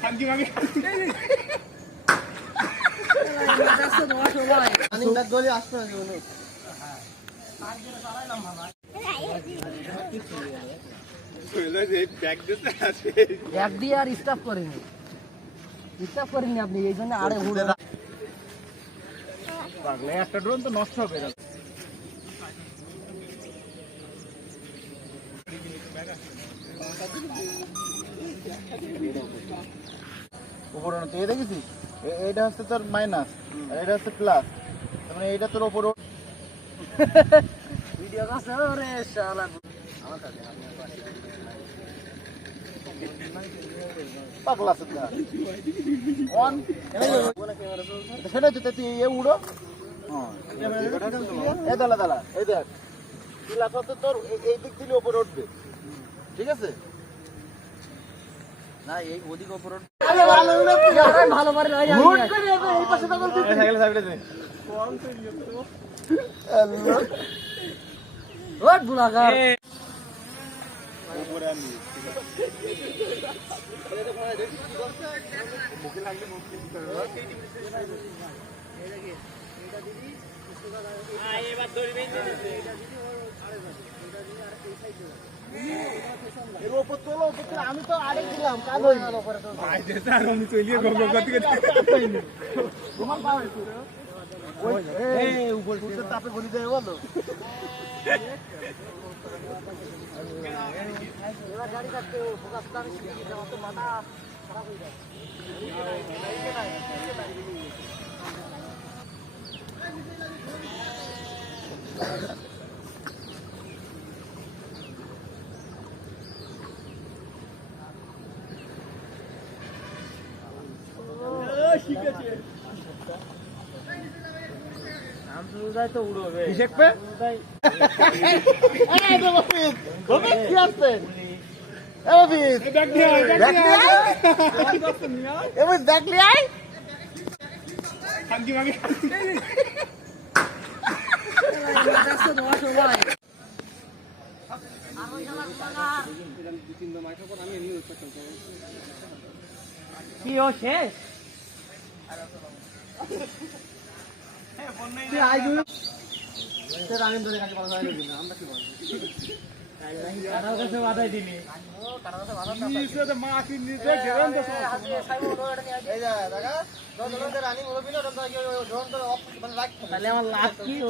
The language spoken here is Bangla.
খানকি মাগি রানিং ব্যাক গলি আসতে হবে বলো ব্যাগ দিয়ে আর স্টাফ করেনি আপনি এই জন্য আরে উড়ে পাগলে একটা ড্রোন তো নষ্ট হবে না উপরে না তুই দেখেছিস এইটা হচ্ছে তোর মাইনাস আর এটা হচ্ছে প্লাস মানে এইটা তোর উপরে ভিডিও আছে রে শালা আমার কাছে পাগলা সুদ্ধা অন সেটা যেতে তুই এ উড়ো এই দালা দালা এই দেখ প্লাস হচ্ছে তোর এই দিক দিলে উপরে উঠবে ঠিক আছে না এই ওদিকে উপর ভালো পারে না এই পাশে পাগল দিতে সাইকেল সাইডে দে ওট বুলাগার উপরে আনি মুখে লাগলে মুখ কি করবে এবার ধরবে এর উপর তোলো উপর আমি তো আরেক দিলাম কাল হই না উপরে তো ভাই যেটা আর আমি চলিয়ে গো গো গতি তোমার পাও ওই এই উপর থেকে তাপে গলি দেয় বলো এবার গাড়ি কাটতে ফোকাস দাঁড়ি শিখে অত মাথা খারাপ হয়ে যায় তো উড়বে শিখবে কি আসছে এবিস ব্যাগ দিয়ে ব্যাগ এবিস ব্যাগ নিয়ে আয় খানকি মাগি কি ও শেষ রানিং ধরে কাছে কথা হয় না আমরা কি বলবো কারো কাছে বাধাই দিলি নিচে তো মাটি নিচে গেরান তো এই যা দেখা রানিং হলো বিনা ড্রোন তো অফ মানে রাখ তাহলে আমার লাভ কি ও